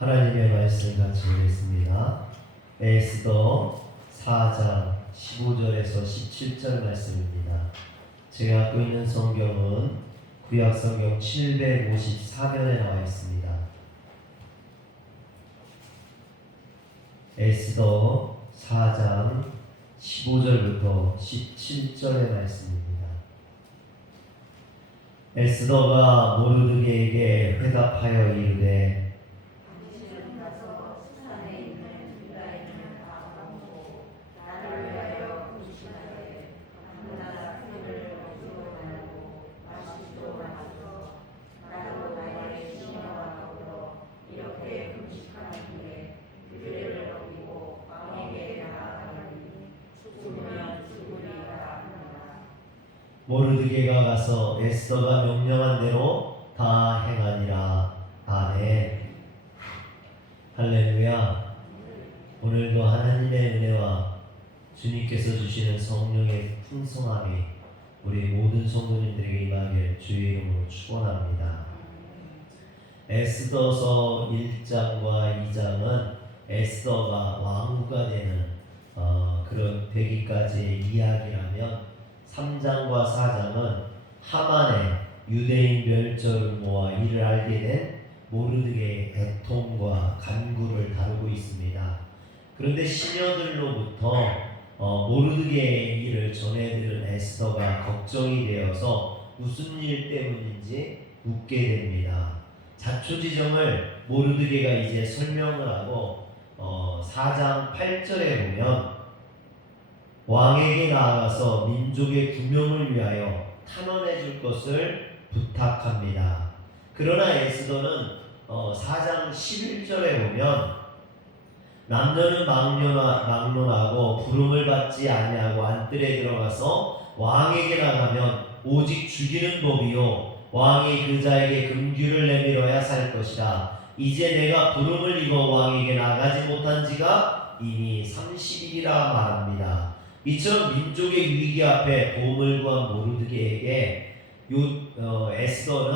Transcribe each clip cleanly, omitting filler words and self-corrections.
하나님의 말씀 같이 보겠습니다. 에스더 4장 15절에서 17절 말씀입니다. 제가 갖고 있는 성경은 구약성경 754면에 나와 있습니다. 에스더 4장 15절부터 17절의 말씀입니다. 에스더가 모르드게에게 회답하여 이르되 모르드게가 가서 에스더가 명령한 대로 다 행하니라. 아멘. 할렐루야. 오늘도 하나님의 은혜와 주님께서 주시는 성령의 풍성함이 우리 모든 성도님들에게 임하길 주의 이름으로 축원합니다. 에스더서 1장과 2장은 에스더가 왕후가 되는 그런 되기까지의 이야기라면 3장과 4장은 하만의 유대인 멸절을 모아 이를 알게 된 모르드게의 애통과 간구를 다루고 있습니다. 그런데 시녀들로부터 모르드게의 일을 전해들은 에스더가 걱정이 되어서 무슨 일 때문인지 묻게 됩니다. 자초지정을 모르드게가 이제 설명을 하고 4장 8절에 보면 왕에게 나아가서 민족의 구명을 위하여 탄원해 줄 것을 부탁합니다. 그러나 에스더는 4장 11절에 보면 남녀는 막론하고 부름을 받지 아니하고 안뜰에 들어가서 왕에게 나가면 오직 죽이는 법이요 왕이 그 자에게 금규를 내밀어야 살 것이라. 이제 내가 부름을 입어 왕에게 나가지 못한 지가 이미 30일이라 말합니다. 이처럼 민족의 위기 앞에 도움을 구한 모르드게에게 에스더는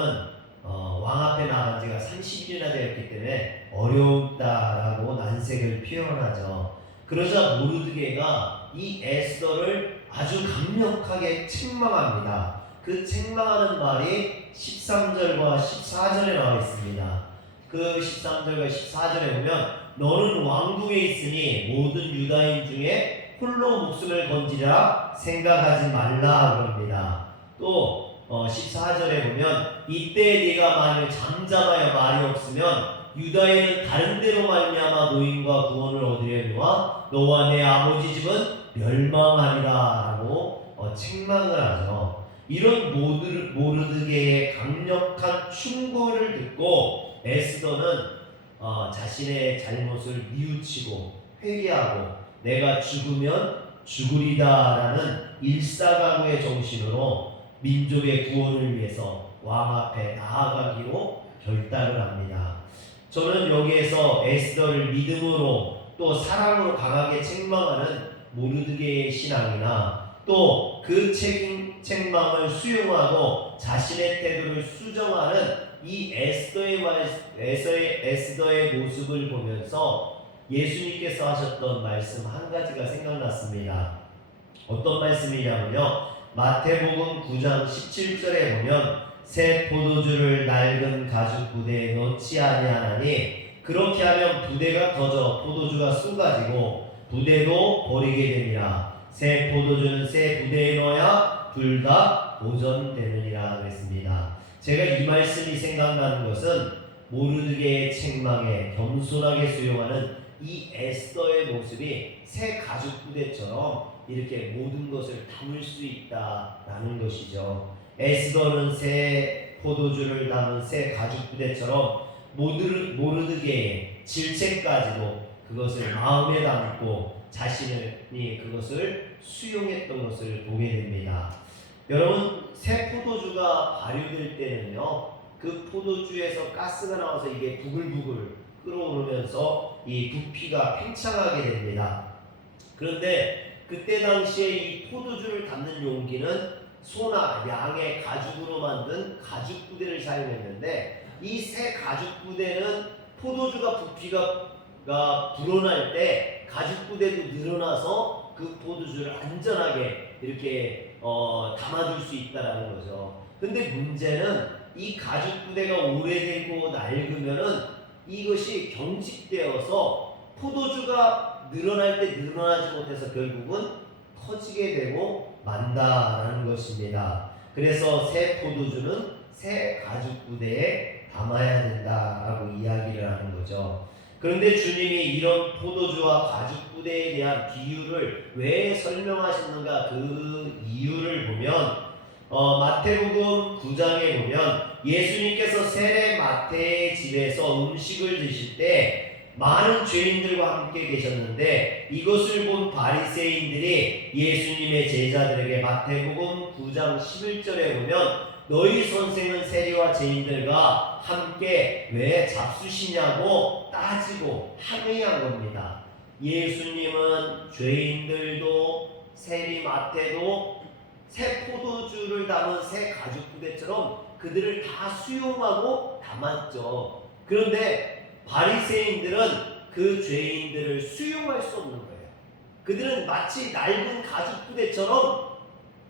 왕 앞에 나간 지가 30일이나 되었기 때문에 어려웠다라고 난색을 표현하죠. 그러자 모르드게가 이 에스더를 아주 강력하게 책망합니다. 그 책망하는 말이 13절과 14절에 나와 있습니다. 그 13절과 14절에 보면 너는 왕궁에 있으니 모든 유다인 중에 홀로 목숨을 건지라 생각하지 말라 그럽니다. 또 14절에 보면 이때 네가 만일 잠잠하여 말이 없으면 유다인은 다른 데로 말미암아 노임과 구원을 얻으려니와 너와 내 아버지 집은 멸망하리라 라고 책망을 하죠. 이런 모르드게의 강력한 충고를 듣고 에스더는 자신의 잘못을 뉘우치고 회개하고 내가 죽으면 죽으리다라는 일사각오의 정신으로 민족의 구원을 위해서 왕 앞에 나아가기로 결단을 합니다. 저는 여기에서 에스더를 믿음으로 또 사랑으로 강하게 책망하는 모르드게의 신앙이나 또 그 책망을 수용하고 자신의 태도를 수정하는 이 에스더의 모습을 보면서 예수님께서 하셨던 말씀 한 가지가 생각났습니다. 어떤 말씀이냐면요, 마태복음 9장 17절에 보면 새 포도주를 낡은 가죽 부대에 넣지 아니하나니 그렇게 하면 부대가 터져 포도주가 쏟아지고 부대도 버리게 되니라. 새 포도주는 새 부대에 넣어야 둘 다 보존되느니라 그랬습니다. 제가 이 말씀이 생각나는 것은 모르드게의 책망에 겸손하게 수용하는 이 에스더의 모습이 새 가죽 부대처럼 이렇게 모든 것을 담을 수 있다라는 것이죠. 에스더는 새 포도주를 담은 새 가죽 부대처럼 모르드게의 질책까지도 그것을 마음에 담고 자신이 그것을 수용했던 것을 보게 됩니다. 여러분, 새 포도주가 발효될 때는요, 그 포도주에서 가스가 나와서 이게 부글부글 끓어오르면서 이 부피가 팽창하게 됩니다. 그런데 그때 당시에 이 포도주를 담는 용기는 소나 양의 가죽으로 만든 가죽 부대를 사용했는데 이 새 가죽 부대는 포도주가 부피가 불어날 때 가죽 부대도 늘어나서 그 포도주를 안전하게 이렇게 담아줄 수 있다라는 거죠. 근데 문제는 이 가죽 부대가 오래되고 낡으면은 이것이 경직되어서 포도주가 늘어날 때 늘어나지 못해서 결국은 터지게 되고 만다라는 것입니다. 그래서 새 포도주는 새 가죽 부대에 담아야 된다라고 이야기를 하는 거죠. 그런데 주님이 이런 포도주와 가죽 부대에 대한 비유를 왜 설명하시는가, 그 이유를 보면 마태복음 9장에 보면 예수님께서 세례 마태의 집에서 음식을 드실 때 많은 죄인들과 함께 계셨는데 이것을 본 바리새인들이 예수님의 제자들에게 마태복음 9장 11절에 보면 너희 선생은 세리와 죄인들과 함께 왜 잡수시냐고 따지고 항의한 겁니다. 예수님은 죄인들도 세리 마태도 새 포도주를 담은 새 가죽 부대처럼 그들을 다 수용하고 담았죠. 그런데 바리새인들은 그 죄인들을 수용할 수 없는 거예요. 그들은 마치 낡은 가죽 부대처럼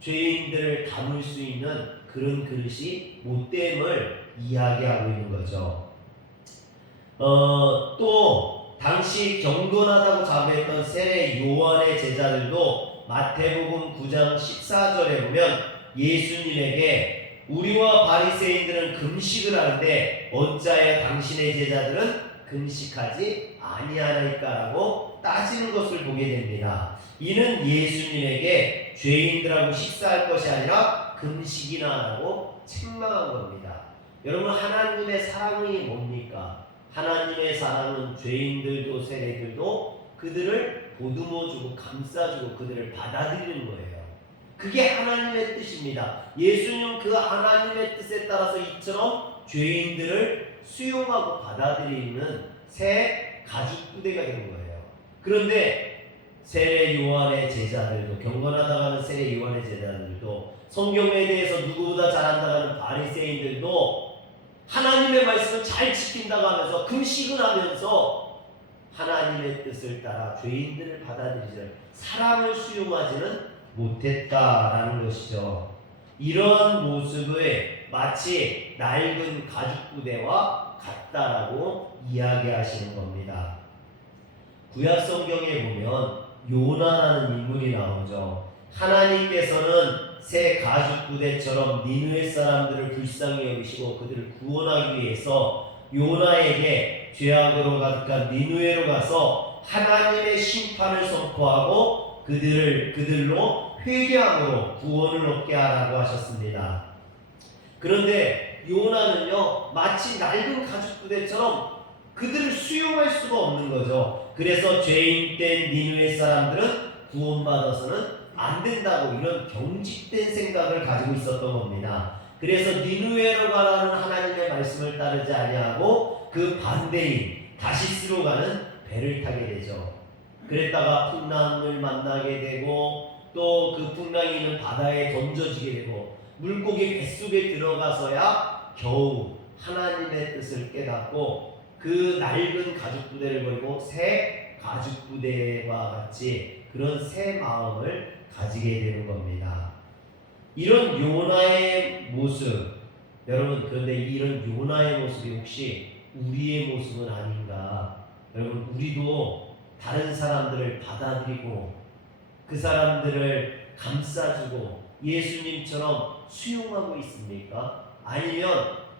죄인들을 담을 수 있는 그런 그릇이 못됨을 이야기하고 있는 거죠. 또 당시 경건하다고 자부했던 세례 요한의 제자들도 마태복음 9장 14절에 보면 예수님에게 우리와 바리새인들은 금식을 하는데 어찌하여 당신의 제자들은 금식하지 아니하나이까라고 따지는 것을 보게 됩니다. 이는 예수님에게 죄인들하고 식사할 것이 아니라 금식이나 하라고 책망한 겁니다. 여러분, 하나님의 사랑이 뭡니까? 하나님의 사랑은 죄인들도 세리들도 그들을 보듬어주고 감싸주고 그들을 받아들이는 거예요. 그게 하나님의 뜻입니다. 예수님 그 하나님의 뜻에 따라서 이처럼 죄인들을 수용하고 받아들이는 새 가죽 부대가 된 거예요. 그런데 세례 요한의 제자들도, 경건하다고 하는 세례 요한의 제자들도, 성경에 대해서 누구보다 잘한다고 하는 바리새인들도 하나님의 말씀을 잘 지킨다고 하면서 금식을 하면서 하나님의 뜻을 따라 죄인들을 받아들이지, 사람을 수용하지는 못했다라는 것이죠. 이런 모습을 마치 낡은 가죽 부대와 같다라고 이야기하시는 겁니다. 구약 성경에 보면 요나라는 인물이 나오죠. 하나님께서는 새 가죽 부대처럼 니느웨 사람들을 불쌍히 여기시고 그들을 구원하기 위해서 요나에게 죄악으로 가득한 니느웨로 가서 하나님의 심판을 선포하고 그들로 회개함으로 구원을 얻게 하라고 하셨습니다. 그런데 요나는요, 마치 낡은 가죽 부대처럼 그들을 수용할 수가 없는 거죠. 그래서 죄인된 니느웨 사람들은 구원받아서는 안 된다고 이런 경직된 생각을 가지고 있었던 겁니다. 그래서 니느웨로 가라는 하나님의 말씀을 따르지 아니하고 그 반대인 다시스로 가는 배를 타게 되죠. 그랬다가 풍랑을 만나게 되고 또 그 풍랑이 있는 바다에 던져지게 되고 물고기 뱃속에 들어가서야 겨우 하나님의 뜻을 깨닫고 그 낡은 가죽 부대를 버리고 새 가죽 부대와 같이 그런 새 마음을 가지게 되는 겁니다. 이런 요나의 모습, 여러분, 그런데 이런 요나의 모습이 혹시 우리의 모습은 아닌가? 여러분, 우리도 다른 사람들을 받아들이고 그 사람들을 감싸주고 예수님처럼 수용하고 있습니까? 아니면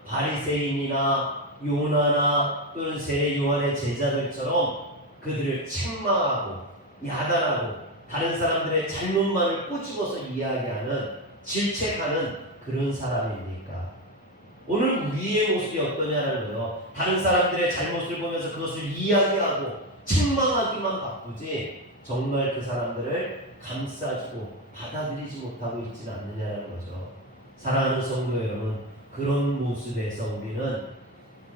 바리새인이나 요나나 또는 세례 요한의 제자들처럼 그들을 책망하고 야단하고 다른 사람들의 잘못만을 꼬집어서 이야기하는, 질책하는 그런 사람입니까? 오늘 우리의 모습이 어떠냐는 거예요. 다른 사람들의 잘못을 보면서 그것을 이야기하고 책망하기만 바쁘지 정말 그 사람들을 감싸주고 받아들이지 못하고 있지는 않느냐는 거죠. 사랑하는 성도 여러분, 그런 모습에서 우리는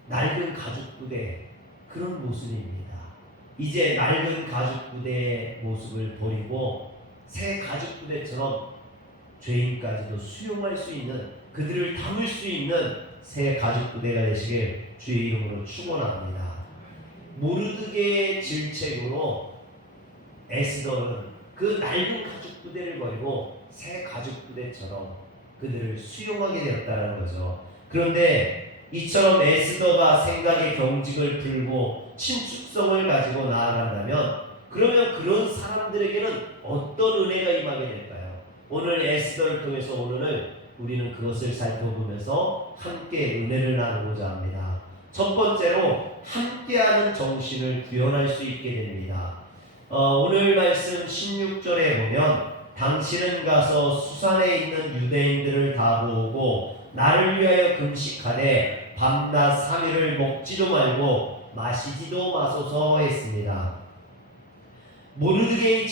낡은 가죽 부대, 그런 모습입니다. 이제 낡은 가죽 부대의 모습을 버리고 새 가죽 부대처럼 죄인까지도 수용할 수 있는, 그들을 담을 수 있는 새 가죽 부대가 되시길 주의 이름으로 축원합니다. 질책으로 에스더는 그 낡은 가죽 부대를 버리고 새 가죽 부대처럼 그들을 수용하게 되었다는 거죠. 그런데 이처럼 에스더가 생각의 경직을 풀고 친축성을 가지고 나아간다면 그러면 그런 사람들에게는 어떤 은혜가 임하게 될까요? 오늘 에스더를 통해서 오늘 우리는 그것을 살펴보면서 함께 은혜를 나누고자 합니다. 첫 번째로 함께하는 정신을 구현할 수 있게 됩니다. 오늘 말씀 16절에 보면 당신은 가서 수산에 있는 유대인들을 다 모으고 나를 위하여 금식하되 밤낮 3일을 먹지도 말고 마시지도 마소서 했습니다. 모르드게의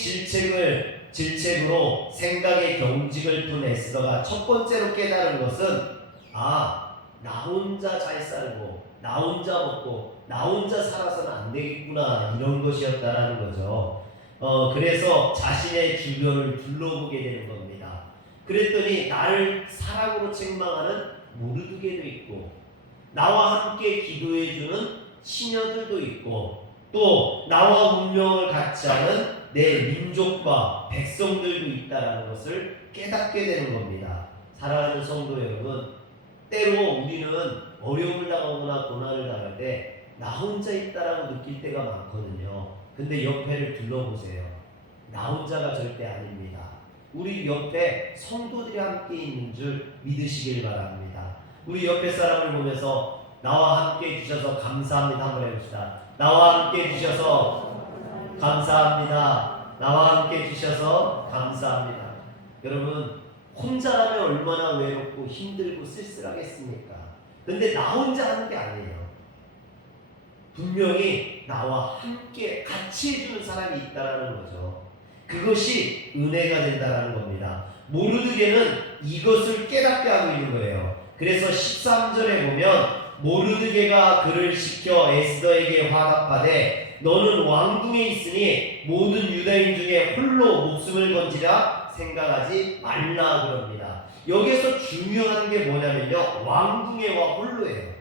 질책으로 생각의 경직을 푼 에스더가 첫 번째로 깨달은 것은 나 혼자 잘 살고 나 혼자 먹고 나 혼자 살아서는 안 되겠구나 이런 것이었다라는 거죠. 그래서 자신의 주변을 둘러보게 되는 겁니다. 그랬더니 나를 사랑으로 책망하는 모르드게도 있고 나와 함께 기도해주는 시녀들도 있고 또 나와 운명을 같이 하는 내 민족과 백성들도 있다라는 것을 깨닫게 되는 겁니다. 사랑하는 성도 여러분, 때로 우리는 어려움을 당하거나 고난을 당할 때 나 혼자 있다라고 느낄 때가 많거든요. 근데 옆에를 둘러보세요. 나 혼자가 절대 아닙니다. 우리 옆에 성도들이 함께 있는 줄 믿으시길 바랍니다. 우리 옆에 사람을 보면서 나와 함께 해주셔서 감사합니다 한번 해봅시다. 나와 함께 해주셔서 감사합니다. 나와 함께 해주셔서 감사합니다. 여러분, 혼자라면 얼마나 외롭고 힘들고 쓸쓸하겠습니까? 근데 나 혼자 하는 게 아니에요. 분명히 나와 함께 같이 해주는 사람이 있다라는 거죠. 그것이 은혜가 된다라는 겁니다. 모르드게는 이것을 깨닫게 하고 있는 거예요. 그래서 13절에 보면 모르드게가 그를 시켜 에스더에게 화답하되 너는 왕궁에 있으니 모든 유다인 중에 홀로 목숨을 건지라 생각하지 말라 그럽니다. 여기서 중요한 게 뭐냐면요, 왕궁에와 홀로예요.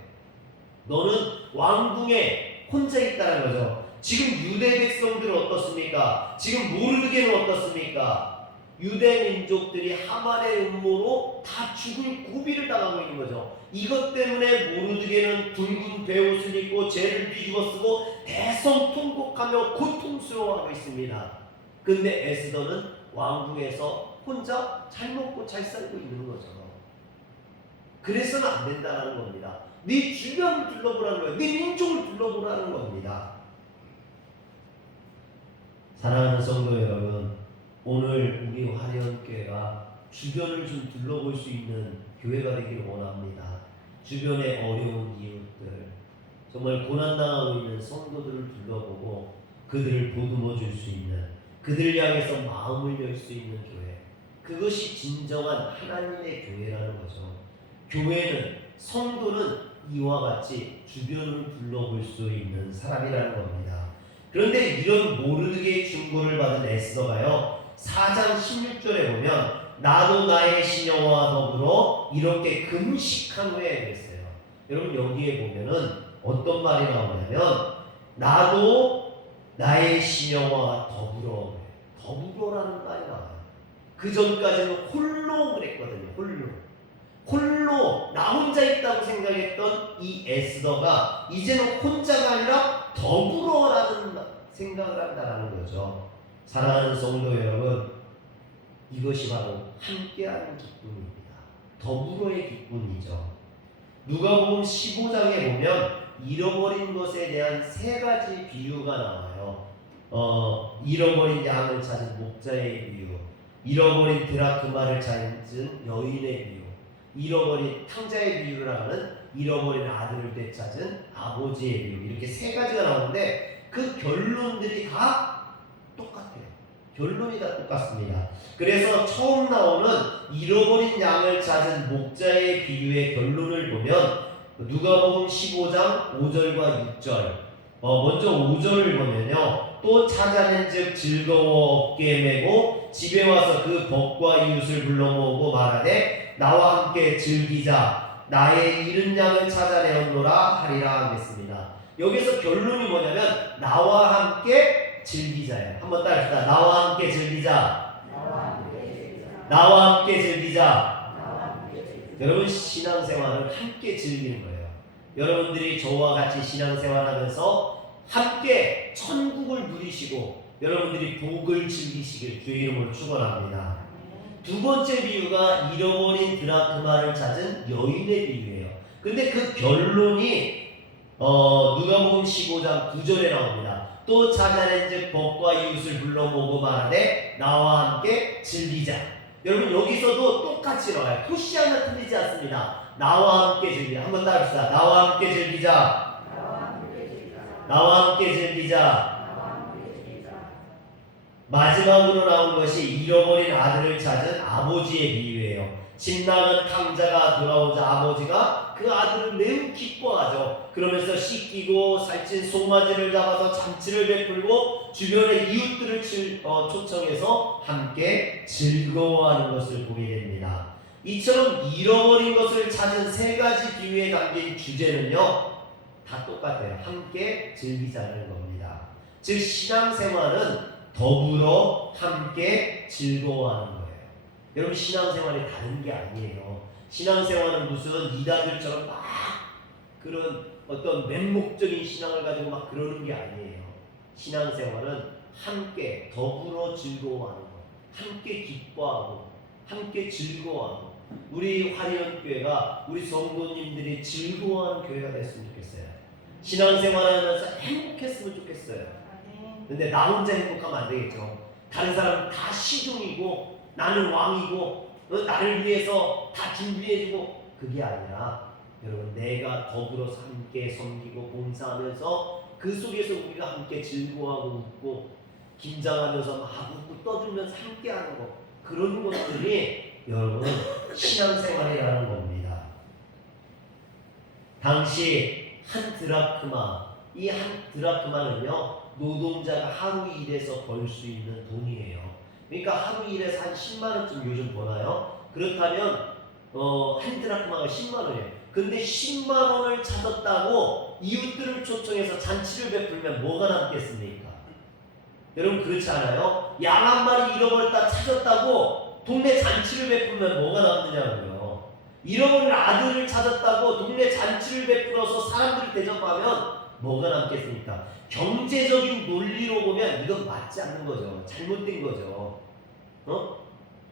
너는 왕궁에 혼자 있다는 거죠. 지금 유대 백성들은 어떻습니까? 지금 모르드게는 어떻습니까? 유대 민족들이 하만의 음모로 다 죽을 고비를 당하고 있는 거죠. 이것 때문에 모르드게는 붉은 베옷을 입고 죄를 뒤집어 쓰고 대성통곡하며 고통스러워하고 있습니다. 근데 에스더는 왕궁에서 혼자 잘 먹고 잘 살고 있는 거죠. 그래서는 안 된다는 겁니다. 네 주변을 둘러보라는 거예요. 네 민족을 둘러보라는 겁니다. 사랑하는 성도 여러분, 오늘 우리 화려한교회가 주변을 좀 둘러볼 수 있는 교회가 되기를 원합니다. 주변의 어려운 이웃들, 정말 고난당하고 있는 성도들을 둘러보고 그들을 보듬어 줄 수 있는, 그들을 향해서 마음을 열 수 있는 교회, 그것이 진정한 하나님의 교회라는 거죠. 교회는, 성도는 이와 같이 주변을 둘러볼 수 있는 사람이라는 겁니다. 그런데 이런 모르드게의 충고를 받은 에스더가요, 4장 16절에 보면 나도 나의 시녀와 더불어 이렇게 금식한 후에 그랬어요. 여러분, 여기에 보면은 어떤 말이 나오냐면 나도 나의 시녀와 더불어, 더불어라는 말이 나와요. 그 전까지는 홀로 그랬거든요. 홀로 나 혼자 있다고 생각했던 이 에스더가 이제는 혼자가 아니라 더불어라는 생각을 한다는 거죠. 사랑하는 성도 여러분, 이것이 바로 함께하는 기쁨입니다. 더불어의 기쁨이죠. 누가복음 15장에 보면 잃어버린 것에 대한 세 가지 비유가 나와요. 잃어버린 양을 찾은 목자의 비유, 잃어버린 드라크마를 찾은 여인의 비유, 잃어버린 탕자의 비유를 하는 잃어버린 아들을 되찾은 아버지의 비유, 이렇게 세 가지가 나오는데 그 결론들이 다 똑같아요. 결론이 다 똑같습니다. 그래서 처음 나오는 잃어버린 양을 찾은 목자의 비유의 결론을 보면 누가복음 15장 5절과 6절, 먼저 5절을 보면요, 또 찾아낸즉 즐거워 어깨에 메고 집에 와서 그 벗과 이웃을 불러 모으고 말하되 나와 함께 즐기자, 나의 잃은 양을 찾아내었노라 하리라 하겠습니다. 여기서 결론이 뭐냐면 나와 함께 한번 따라합시다. 나와 함께 즐기자. 나와 함께 즐기자. 여러분 신앙생활은 함께 즐기는 거예요. 여러분들이 저와 같이 신앙생활하면서 함께 천국을 누리시고 여러분들이 복을 즐기시길 주의 이름으로 축원합니다. 두 번째 비유가 잃어버린 드라크마를 찾은 여인의 비유예요. 근데 그 결론이 누가복음 15장 9절에 나옵니다. 또 찾아낸즉 법과 이웃을 불러 모고 말하되 나와 함께 즐기자. 여러분 여기서도 똑같이 나와요. 토시 하나 틀리지 않습니다. 나와 함께 즐기자. 한번 따라합시다. 나와 함께 즐기자. 나와 함께 즐기자. 마지막으로 나온 것이 잃어버린 아들을 찾은 아버지의 비유예요. 집 나간 탕자가 돌아오자 아버지가 그 아들을 매우 기뻐하죠. 그러면서 씻기고 살찐 송아지를 잡아서 잔치를 베풀고 주변의 이웃들을 초청해서 함께 즐거워하는 것을 보게 됩니다. 이처럼 잃어버린 것을 찾은 세 가지 비유에 담긴 주제는요 다 똑같아요. 함께 즐기자는 겁니다. 즉 신앙생활은 더불어 함께 즐거워하는 거예요. 여러분 신앙생활이 다른 게 아니에요. 신앙생활은 무슨 이단들처럼 막 그런 어떤 맹목적인 신앙을 가지고 막 그러는 게 아니에요. 신앙생활은 함께 더불어 즐거워하는 거, 함께 기뻐하고 함께 즐거워하고 우리 화려교회가 우리 성도님들이 즐거워하는 교회가 됐으면 좋겠어요. 신앙생활하면서 행복했으면 좋겠어요. 근데 나 혼자 행복하면 안 되겠죠. 다른 사람은 다 시중이고 나는 왕이고 나를 위해서 다 준비해주고 그게 아니라 여러분 내가 더불어서 함께 섬기고 봉사하면서 그 속에서 우리가 함께 즐거워하고 웃고 긴장하면서 막 웃고 떠들면서 함께하는 거 그런 것들이 여러분 신앙생활이라는 겁니다. 당시 한 드라크마 이 한 드라크마는요 노동자가 하루 일해서 벌 수 있는 돈이에요. 그러니까 하루 일해서 한 10만 원쯤 요즘 버나요? 그렇다면 한 드라크마가 10만 원이에요. 근데 10만 원을 찾았다고 이웃들을 초청해서 잔치를 베풀면 뭐가 남겠습니까? 여러분 그렇지 않아요? 양 한 마리 잃어버렸다 찾았다고 동네 잔치를 베풀면 뭐가 남느냐고요. 잃어버린 아들을 찾았다고 동네 잔치를 베풀어서 사람들을 대접하면 뭐가 남겠습니까? 경제적인 논리로 보면 이건 맞지 않는 거죠. 잘못된 거죠.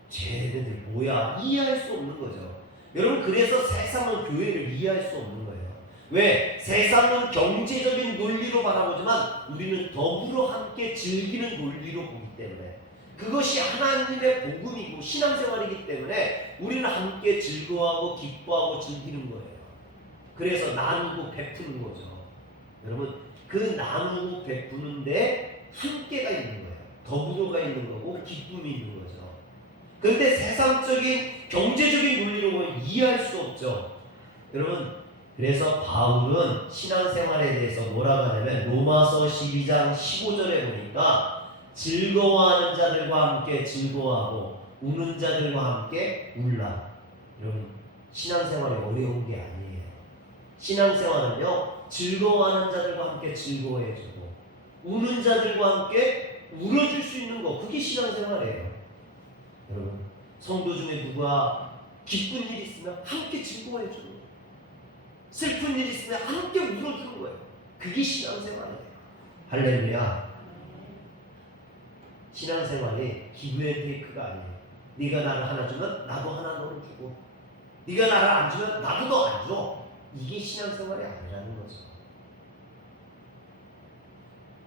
쟤네들 뭐야? 이해할 수 없는 거죠. 여러분 그래서 세상은 교회를 이해할 수 없는 거예요. 왜? 세상은 경제적인 논리로 바라보지만 우리는 더불어 함께 즐기는 논리로 보기 때문에 그것이 하나님의 복음이고 신앙생활이기 때문에 우리는 함께 즐거워하고 기뻐하고 즐기는 거예요. 그래서 나누고 베푸는 거죠. 여러분 그 나누고 베푸는데 함께가 있는 거예요. 더불어가 있는 거고 기쁨이 있는 거죠. 그런데 세상적인 경제적인 논리로 보면 이해할 수 없죠. 여러분 그래서 바울은 신앙생활에 대해서 뭐라고 하냐면 로마서 12장 15절에 보니까 즐거워하는 자들과 함께 즐거워하고 우는 자들과 함께 울라. 여러분 신앙생활이 어려운 게 아니에요. 신앙생활은요 즐거워하는 자들과 함께 즐거워해주고 우는 자들과 함께 울어줄 수 있는 거 그게 신앙생활이에요. 여러분 성도 중에 누가 기쁜 일이 있으면 함께 즐거워해주는 거예요. 슬픈 일이 있으면 함께 울어주는 거예요. 그게 신앙생활이에요. 할렐루야. 신앙생활이 기브앤테이크가 아니에요. 네가 나를 하나 주면 나도 하나 너를 주고 네가 나를 안 주면 나도 너 안 줘. 이게 신앙생활이 아니라는 거죠.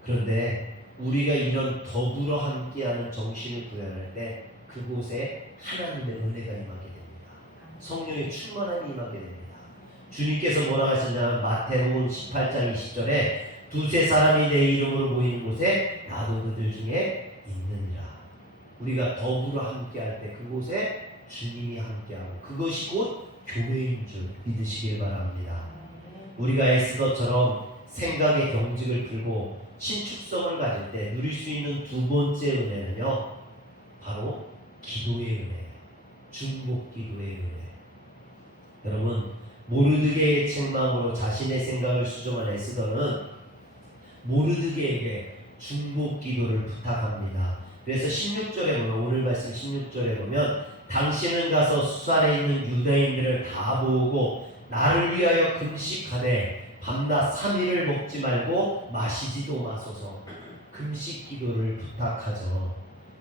그런데 우리가 이런 더불어 함께하는 정신을 구현할 때 그곳에 하나님의 은혜가 임하게 됩니다. 성령의 충만함이 임하게 됩니다. 주님께서 뭐라 하시냐면 마태복음 18장 20절에 두세 사람이 내 이름으로 모이는 곳에 나도 그들 중에 있느니라. 우리가 더불어 함께할 때 그곳에 주님이 함께하고 그것이 곧 교회인 줄 믿으시길 바랍니다. 우리가 에스더처럼 생각의 경직을 풀고 신축성을 가질 때 누릴 수 있는 두 번째 은혜는요 바로 기도의 은혜예요. 중복 기도의 은혜. 여러분 모르드게의 책망으로 자신의 생각을 수정한 에스더는 모르드게에게 중보 기도를 부탁합니다. 그래서 16절에 보면, 오늘 말씀 16절에 보면, 당신은 가서 수산에 있는 유대인들을 다 모으고 나를 위하여 금식하되 밤낮 3일을 먹지 말고 마시지도 마소서. 금식 기도를 부탁하죠.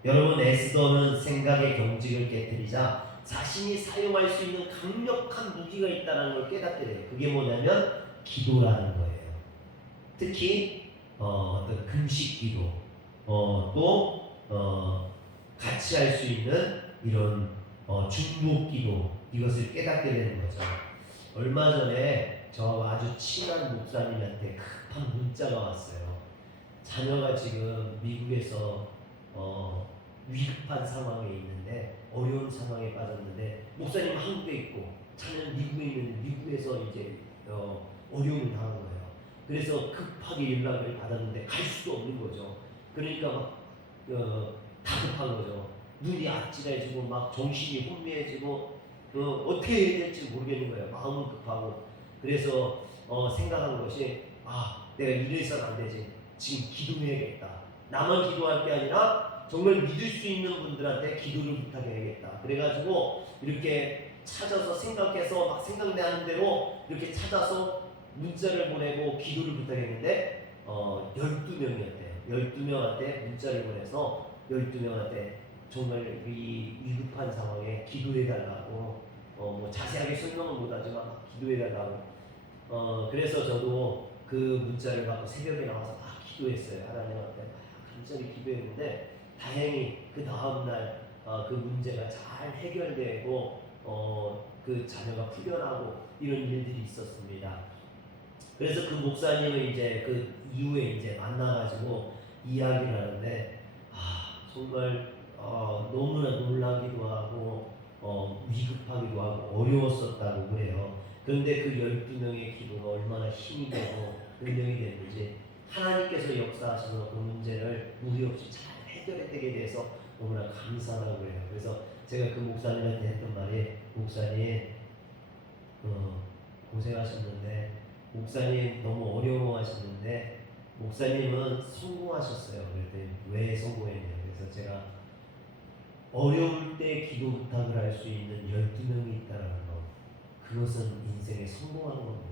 여러분, 에스더는 생각의 경직을 깨뜨리자 자신이 사용할 수 있는 강력한 무기가 있다는 걸 깨닫게 돼요. 그게 뭐냐면 기도라는 거예요. 특히 어떤 금식 기도, 또 같이 할 수 있는 이런 중보 기도, 이것을 깨닫게 되는 거죠. 얼마 전에 저 아주 친한 목사님한테 급한 문자가 왔어요. 자녀가 지금 미국에서 위급한 상황에 있는데, 어려운 상황에 빠졌는데, 목사님 한국에 있고 자녀는 미국에 있는데 미국에서 이제 어려움을 당한 거예요. 그래서 급하게 연락을 받았는데 갈 수도 없는 거죠. 그러니까 막 다급한 거죠. 눈이 아찔해지고 막 정신이 혼미해지고 어떻게 해야 될지 모르겠는 거예요. 마음은 급하고. 그래서 생각한 것이, 내가 이래서는 안 되지. 지금 기도해야겠다. 나만 기도할 게 아니라 정말 믿을 수 있는 분들한테 기도를 부탁해야겠다. 그래가지고 이렇게 찾아서 생각해서 막 생각나는 대로 이렇게 찾아서 문자를 보내고 기도를 부탁했는데 12명이었대요. 12명한테 문자를 보내서 12명한테 정말 이 위급한 상황에 기도해달라고, 뭐 자세하게 설명은 못하지만 막 기도해달라고. 그래서 저도 그 문자를 받고 새벽에 나와서 막 기도했어요. 하나님한테 막 간절히 기도했는데, 다행히 그 다음날 그 문제가 잘 해결되고 그 자녀가 풀려나고 이런 일들이 있었습니다. 그래서 그 목사님을 이제 그 이후에 이제 만나가지고 이야기를 하는데, 정말 너무나 놀라기도 하고 위급하기도 하고 어려웠었다고 그래요. 그런데 그 12명의 기도가 얼마나 힘이 되고 능력이 됐는지, 하나님께서 역사하시는 그 문제를 무리 없이 잘 해결되게 돼서 너무나 감사하다고 해요. 그래서 제가 그 목사님한테 했던 말이, 목사님 고생하셨는데, 목사님 너무 어려워하셨는데 목사님은 성공하셨어요. 그랬더니 왜 성공했냐. 그래서 제가 어려울 때 기도 부탁을 할 수 있는 12명이 있다는 거, 그것은 인생에 성공하는 겁니다.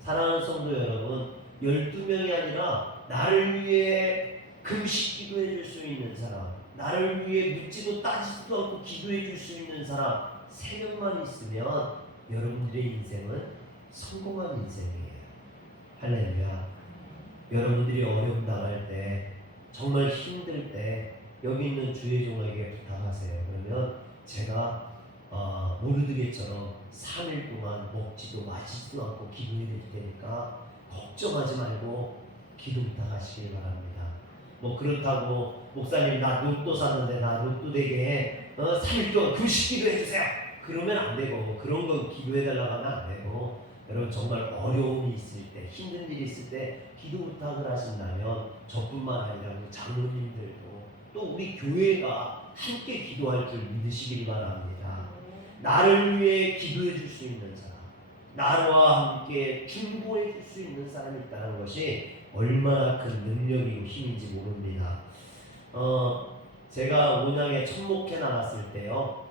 사랑하는 성도 여러분, 12명이 아니라 나를 위해 금식 기도해 줄 수 있는 사람, 나를 위해 묻지도 따지지도 않고 기도해 줄 수 있는 사람 3명만 있으면 여러분들의 인생은 성공한 인생이에요. 할렐루야. 여러분들이 어려움 당할 때, 정말 힘들 때 여기 있는 주의 종에게 부탁하세요. 그러면 제가 모르드게처럼 3일 동안 먹지도 마시지도 않고 기도해 드릴 테니까 걱정하지 말고 기도 부탁하시길 바랍니다. 뭐 그렇다고 목사님 나 로또 샀는데 나 로또 되게 3일 동안 금식 기도해 주세요. 그러면 안 되고, 그런 거 기도해 달라고 하면 안 되고, 여러분 정말 어려움이 있을 때, 힘든 일이 있을 때 기도 부탁을 하신다면 저뿐만 아니라 우리 장로님들도 또 우리 교회가 함께 기도할 줄 믿으시길 바랍니다. 나를 위해 기도해 줄 수 있는 사람, 나와 함께 중보해 줄 수 있는 사람이 있다는 것이 얼마나 큰 능력이고 힘인지 모릅니다. 제가 온양에 첫 목회 나갔을 때요,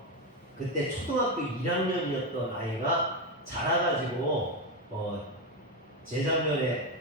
그때 초등학교 1학년이었던 아이가 자라가지고 재작년에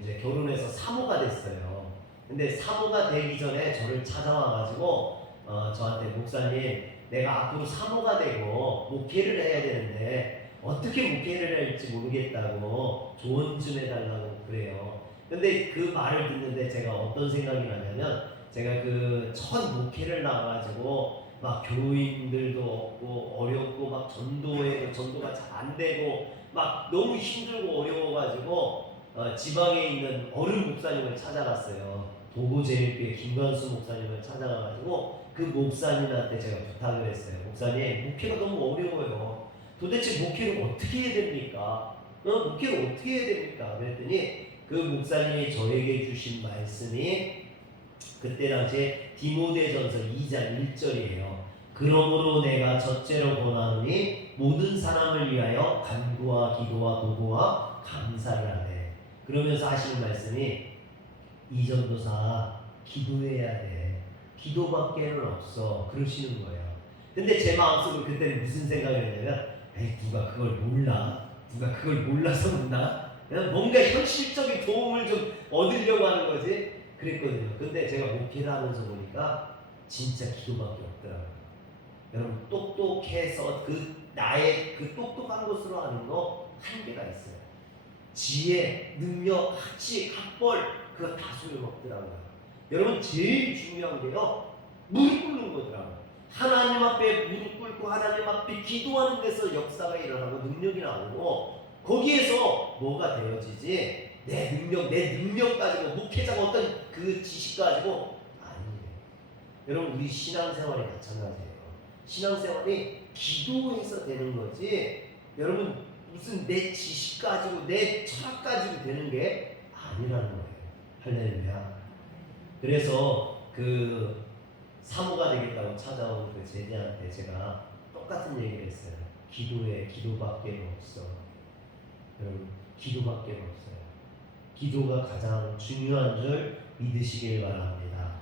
이제 결혼해서 사모가 됐어요. 근데 사모가 되기 전에 저를 찾아와가지고 저한테, 목사님 내가 앞으로 사모가 되고 목회를 해야 되는데 어떻게 목회를 할지 모르겠다고 조언 좀 해달라고 그래요. 근데 그 말을 듣는데 제가 어떤 생각이 나냐면, 제가 그 첫 목회를 나가가지고 막 교인들도 없고 어렵고 막 전도가 잘 안 되고 막 너무 힘들고 어려워가지고 지방에 있는 어른 목사님을 찾아갔어요. 도구제일교회 김관수 목사님을 찾아가가지고 그 목사님한테 제가 부탁을 했어요. 목사님, 목회가 너무 어려워요. 도대체 목회를 어떻게 해야 됩니까? 목회를 어떻게 해야 됩니까? 그랬더니 그 목사님이 저에게 주신 말씀이 그때 당시에 디모데전서 2장 1절이에요. 그러므로 내가 첫째로 권하노니 모든 사람을 위하여 간구와 기도와 도구와 감사를 하네. 그러면서 하시는 말씀이, 이전도사 기도해야 돼. 기도밖에는 없어. 그러시는 거예요. 근데 제 마음속으로 그때는 무슨 생각이 했냐면, 에이, 누가 그걸 몰라? 누가 그걸 몰라서 묻나? 그냥 뭔가 현실적인 도움을 좀 얻으려고 하는 거지. 그랬거든요. 근데 제가 목회를 하면서 보니까 진짜 기도밖에 없더라고요. 여러분, 똑똑해서 나의 그 똑똑한 것으로 하는 거 한계가 있어요. 지혜, 능력, 학식, 학벌 그거 다 소용없더라고요. 여러분, 제일 중요한 게요, 무릎 꿇는 거더라고요. 하나님 앞에 무릎 꿇고 하나님 앞에 기도하는 데서 역사가 일어나고 능력이 나오고, 거기에서 뭐가 되어지지? 내 능력 가지고, 목회자가 어떤 그 지식 가지고 아니에요. 여러분, 우리 신앙생활이 마찬가지예요. 신앙생활이 기도해서 되는 거지, 여러분, 무슨 내 지식 가지고 내 철학 가지고 되는 게 아니라는 거예요. 할렐루야. 그래서 그 사모가 되겠다고 찾아온 그 제자한테 제가 똑같은 얘기를 했어요. 기도해. 기도밖에 없어. 여러분, 기도밖에 없어요. 기도가 가장 중요한 줄 믿으시길 바랍니다.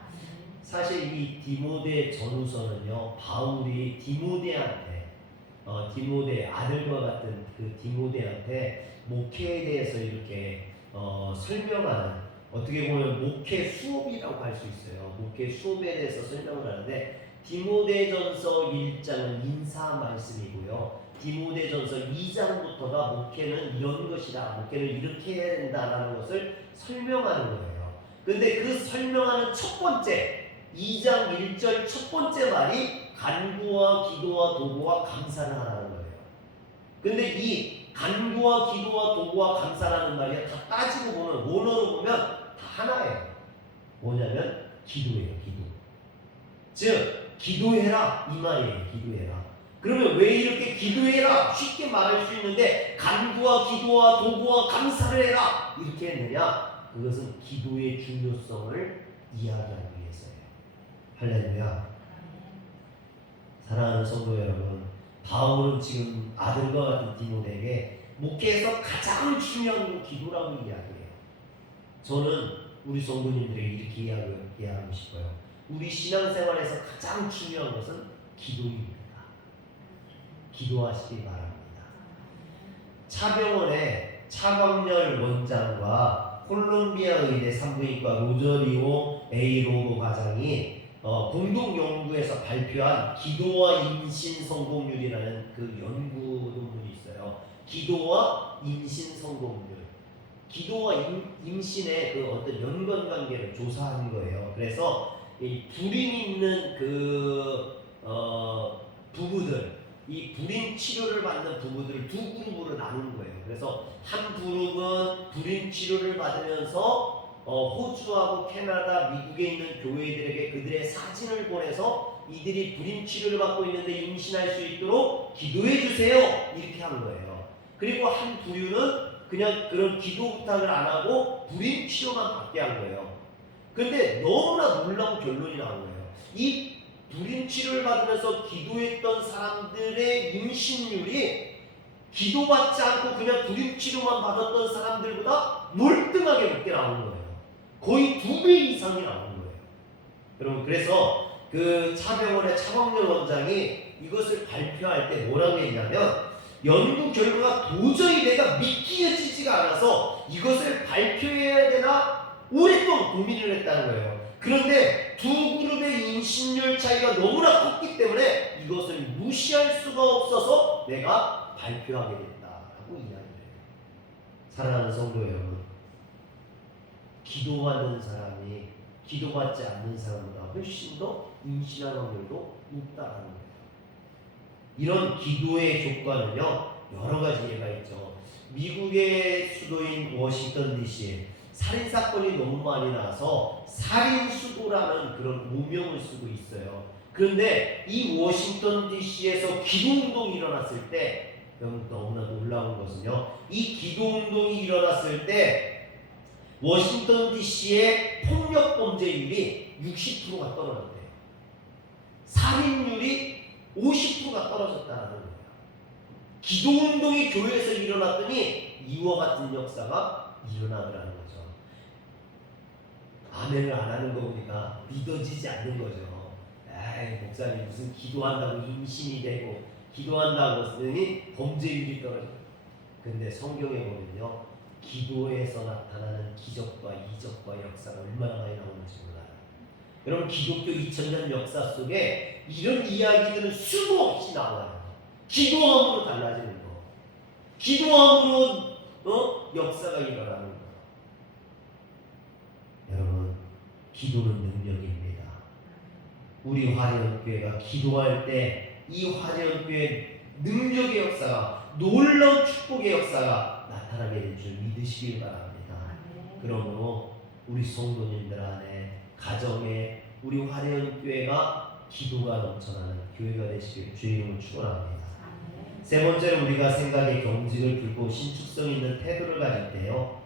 사실 이 디모데 전후서는요, 바울이 디모데 아들과 같은 그 디모데한테 목회에 대해서 이렇게 설명하는, 어떻게 보면 목회 수업이라고 할 수 있어요. 목회 수업에 대해서 설명을 하는데, 디모데전서 1장은 인사 말씀이고요. 디모데전서 2장부터가 목회는 이런 것이다, 목회는 이렇게 해야 된다라는 것을 설명하는 거예요. 근데 그 설명하는 첫 번째 2장 1절 첫 번째 말이 간구와 기도와 도구와 감사를 하라는 거예요. 근데 이 간구와 기도와 도구와 감사라는 말이 다 따지고 보면, 원어로 보면 다 하나예요. 뭐냐면 기도예요. 기도. 즉 기도해라 이 말이에요. 기도해라. 그러면 왜 이렇게 기도해라 쉽게 말할 수 있는데 간구와 기도와 도구와 감사를 해라 이렇게 했느냐? 그것은 기도의 중요성을 이야기하기 위해서예요. 할렐루야. 사랑하는 성도 여러분, 바울은 지금 아들과 같은 디모데에게 목회에서 가장 중요한 건 기도라고 이야기해요. 저는 우리 성도님들에게 이렇게 이야기하고 싶어요. 우리 신앙생활에서 가장 중요한 것은 기도입니다. 기도하시기 바랍니다. 차병원의 차광렬 원장과 콜롬비아 의대 산부인과 로저리오 A 로고 과장이 공동 연구에서 발표한 기도와 임신 성공률이라는 그 연구 논문이 있어요. 기도와 임신 성공률, 기도와 임신의 그 어떤 연관관계를 조사한 거예요. 그래서 이 불임 있는 그 부부들, 이 불임 치료를 받는 부부들을 두 그룹으로 나눈 거예요. 그래서 한 그룹은 불임 치료를 받으면서 호주하고 캐나다, 미국에 있는 교회들에게 그들의 사진을 보내서 이들이 불임 치료를 받고 있는데 임신할 수 있도록 기도해 주세요 이렇게 한 거예요. 그리고 한 부류는 그냥 그런 기도 부탁을 안 하고 불임 치료만 받게 한 거예요. 근데 너무나 놀라운 결론이 나온 거예요. 이 불임 치료를 받으면서 기도했던 사람들의 임신율이 기도받지 않고 그냥 불임 치료만 받았던 사람들보다 몰등하게 높게 나오는 거예요. 거의 2배 이상이 나오는 거예요. 여러분, 그래서 그 차병원의 차광렬 원장이 이것을 발표할 때 뭐라고 했냐면, 연구 결과가 도저히 내가 믿기지가 않아서 이것을 발표해야 되나 오랫동안 고민을 했다는 거예요. 그런데 두 그룹의 임신율 차이가 너무나 컸기 때문에 이것을 무시할 수가 없어서 내가 발표하게 됐다라고 이야기를 해요. 사랑하는 성도 여러분, 기도하는 사람이 기도받지 않는 사람보다 훨씬 더 임신할 확률도 높다라는 거예요. 이런 기도의 조건은요, 여러 가지 예가 있죠. 미국의 수도인 워싱턴 DC에 살인사건이 너무 많이 나서 살인수도라는 그런 오명을 쓰고 있어요. 그런데 이 워싱턴 DC에서 기도운동이 일어났을 때, 너무나 놀라운 것은요, 이 기도운동이 일어났을 때 워싱턴 DC의 폭력범죄율이 60%가 떨어졌대요. 살인율이 50%가 떨어졌다는 거예요. 기도운동이 교회에서 일어났더니 이와 같은 역사가 일어나더라는 거죠. 아멘을 안 하는 거 보니까 믿어지지 않는 거죠. 에이, 목사님 무슨 기도한다고 임신이 되고 기도한다고 쓰니 범죄율이 떨어져. 근데 성경에 보면요, 기도에서 나타나는 기적과 이적과 역사가 얼마나 많이 나오는지 몰라요. 여러분, 기독교 2000년 역사 속에 이런 이야기들은 수도 없이 나와요. 기도함으로 달라지는 거, 기도함으로 역사가 일어나는 거. 여러분, 기도는 능력입니다. 우리 화려교회가 기도할 때 이 화려교회 능력의 역사가, 놀라운 축복의 역사가 나타나게 될 줄 믿으시길 바랍니다. 그러므로 우리 성도님들 안에, 가정에 우리 화려교회가 기도가 넘쳐나는 교회가 되시길 주의 이름으로 축원합니다. 세 번째로 우리가 생각의 경직을 풀고 신축성 있는 태도를 가질 때요,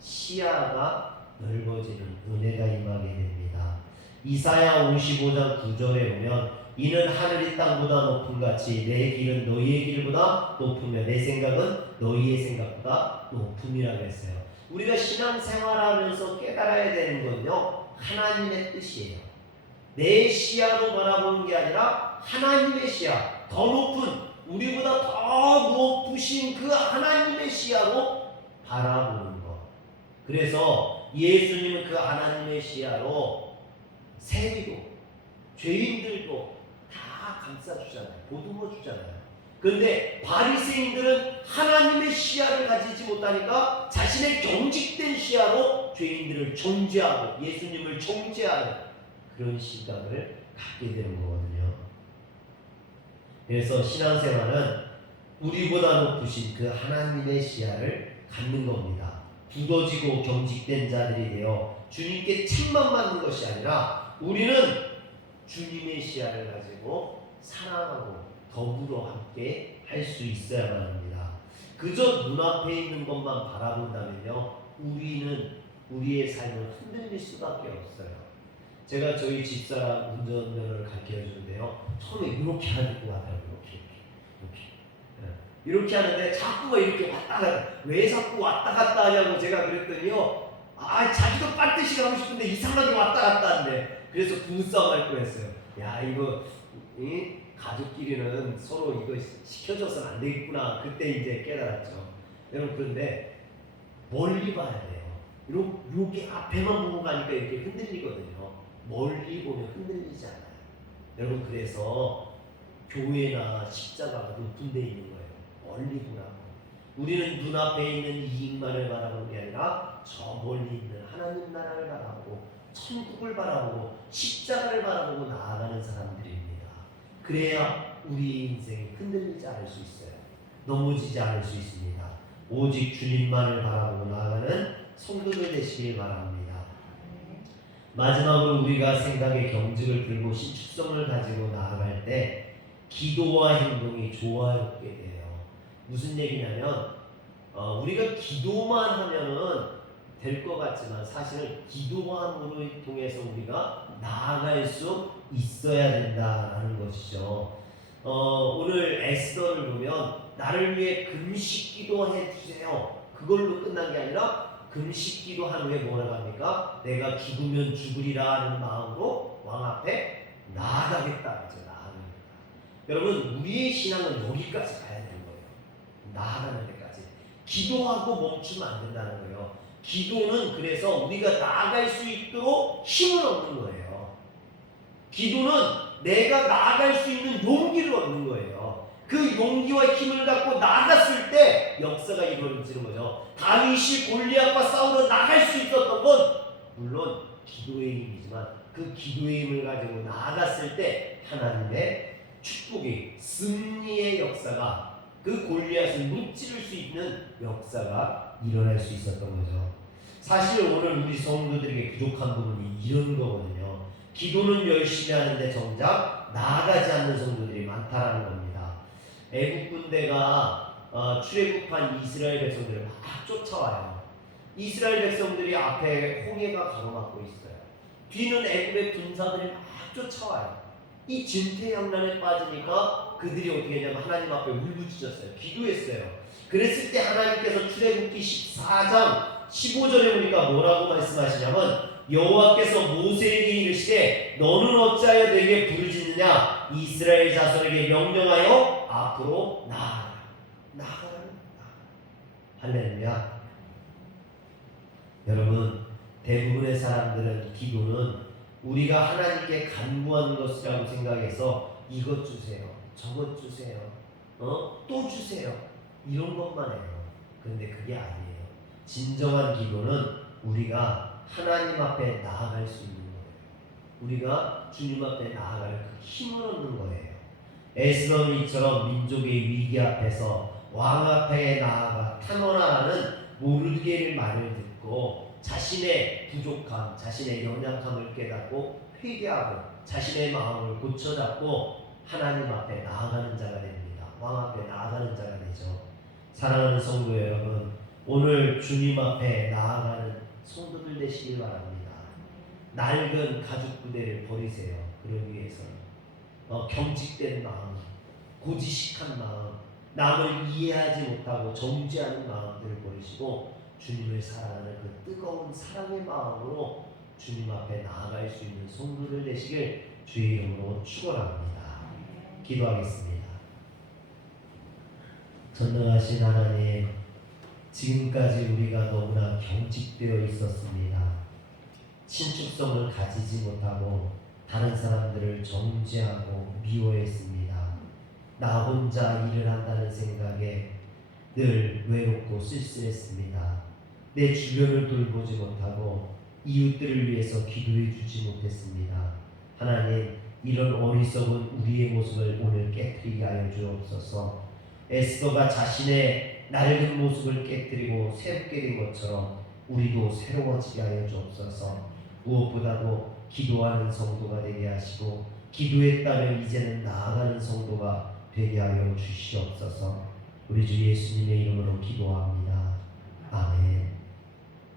시야가 넓어지는 은혜가 임하게 됩니다. 이사야 55장 9절에 보면 이는 하늘이 땅보다 높음 같이 내 길은 너희의 길보다 높으며 내 생각은 너희의 생각보다 높음이라고 했어요. 우리가 신앙생활하면서 깨달아야 되는 건요, 하나님의 뜻이에요. 내 시야로 바라보는 게 아니라 하나님의 시야, 더 높은, 우리보다 더 높으신 그 하나님의 시야로 바라보는 것. 그래서 예수님은 그 하나님의 시야로 세리도, 죄인들도 다 감싸주잖아요. 보듬어 주잖아요. 그런데 바리새인들은 하나님의 시야를 가지지 못하니까 자신의 경직된 시야로 죄인들을 정죄하고 예수님을 정죄하는 그런 시각을 갖게 되는 거거든요. 그래서 신앙생활은 우리보다 높으신 그 하나님의 시야를 갖는 겁니다. 굳어지고 경직된 자들이 되어 주님께 책만 맞는 것이 아니라 우리는 주님의 시야를 가지고 사랑하고 더불어 함께 할 수 있어야만 합니다. 그저 눈앞에 있는 것만 바라본다면요, 우리는 우리의 삶을 흔들릴 수밖에 없어요. 제가 저희 집사람 운전면허를 가르쳐 주는데요, 처음에 이렇게 하고 하더라고요. 이렇게 하는데 자꾸가 이렇게 왔다 갔다, 왜 자꾸 왔다 갔다 하냐고 제가 그랬더니요, 자기도 빨듯이 가고 싶은데 이상하게 왔다 갔다 한대. 그래서 부부싸움 할 뻔했어요. 야, 이거 가족끼리는 서로 이거 시켜줘서는 안 되겠구나. 그때 이제 깨달았죠. 여러분, 그런데 멀리 봐야 돼요. 이렇게 앞에만 보고 가니까 이렇게 흔들리거든요. 멀리 보면 흔들리지 않아요. 여러분, 그래서 교회나 십자가가 높은 데 있는 거예요. 멀리 보라고. 우리는 눈앞에 있는 이익만을 바라보는 게 아니라 저 멀리 있는 하나님 나라를 바라보고 천국을 바라보고 십자가를 바라보고 나아가는 사람들입니다. 그래야 우리 인생이 흔들리지 않을 수 있어요. 넘어지지 않을 수 있습니다. 오직 주님만을 바라보고 나아가는 성도들 되시길 바랍니다. 마지막으로 우리가 생각의 경직을 풀고 신축성을 가지고 나아갈 때 기도와 행동이 조화롭게 돼요. 무슨 얘기냐면 우리가 기도만 하면은 될 것 같지만 사실은 기도함으로 통해서 우리가 나아갈 수 있어야 된다는 것이죠. 오늘 에스더를 보면 나를 위해 금식 기도해 주세요. 그걸로 끝난 게 아니라 금식 기도한 후에 뭐라고 합니까? 내가 죽으면 죽으리라 하는 마음으로 왕 앞에 나아가겠다. 여러분, 우리의 신앙은 여기까지 가야 되는 거예요. 나아가는 데까지. 기도하고 멈추면 안 된다는 거예요. 기도는 그래서 우리가 나아갈 수 있도록 힘을 얻는 거예요. 기도는 내가 나아갈 수 있는 용기를 얻는 거예요. 그 용기와 힘을 갖고 나아갔을 때 역사가 이루어지는 거죠. 다윗이 골리앗과 싸우러 나갈 수 있었던 건 물론 기도의 힘이지만 그 기도의 힘을 가지고 나아갔을 때 하나님의 축복의 승리의 역사가, 그 골리앗을 무찌를 수 있는 역사가 일어날 수 있었던 거죠. 사실 오늘 우리 성도들에게 부족한 부분이 이런 거거든요. 기도는 열심히 하는데 정작 나아가지 않는 성도들이 많다라는 겁니다. 애국 군대가 출애굽한 이스라엘 백성들을 막 쫓아와요. 이스라엘 백성들이 앞에 홍해가 가로막고 있어요. 뒤는 애국의 군사들이 막 쫓아와요. 이 진퇴양난에 빠지니까 그들이 어떻게 했냐면 하나님 앞에 울부짖었어요. 기도했어요. 그랬을 때 하나님께서 출애굽기 14장 15절에 보니까 뭐라고 말씀하시냐면 여호와께서 모세에게 이르시되 너는 어찌하여 내게 부르짖느냐 이스라엘 자손에게 명령하여 앞으로 나아가라. 할렐루야. 여러분, 대부분의 사람들은 기도는 우리가 하나님께 간구하는 것이라고 생각해서 이것 주세요, 저것 주세요, 또 주세요, 이런 것만 해요. 그런데 그게 아니에요. 진정한 기도는 우리가 하나님 앞에 나아갈 수 있는 거예요. 우리가 주님 앞에 나아갈 그 힘을 얻는 거예요. 에스더니처럼 민족의 위기 앞에서 왕 앞에 나아가 탄원하라는 모르드게의 말을 듣고 자신의 부족함, 자신의 연약함을 깨닫고 회개하고 자신의 마음을 고쳐잡고 하나님 앞에 나아가는 자가 됩니다. 왕 앞에 나아가는 자가 되죠. 사랑하는 성도 여러분, 오늘 주님 앞에 나아가는 성도들 되시길 바랍니다. 낡은 가죽 부대를 버리세요. 그러기 위해서는 경직된 마음, 고지식한 마음, 남을 이해하지 못하고 정죄하는 마음들을 버리시고 주님을 사랑하는 그 뜨거운 사랑의 마음으로 주님 앞에 나아갈 수 있는 성도들 되시길 주의 이름으로 축원합니다. 기도하겠습니다. 전능하신 하나님, 지금까지 우리가 너무나 경직되어 있었습니다. 신축성을 가지지 못하고 다른 사람들을 정죄하고 미워했습니다. 나 혼자 일을 한다는 생각에 늘 외롭고 쓸쓸했습니다. 내 주변을 돌보지 못하고 이웃들을 위해서 기도해 주지 못했습니다. 하나님, 이런 어리석은 우리의 모습을 오늘 깨뜨리게 하여 주옵소서. 에스더가 자신의 낡은 모습을 깨뜨리고 새롭게 된 것처럼 우리도 새로워지게 하여 주옵소서. 무엇보다도 기도하는 성도가 되게 하시고 기도했다면 이제는 나아가는 성도가 되게 하여 주시옵소서. 우리 주 예수님의 이름으로 기도합니다. 아멘.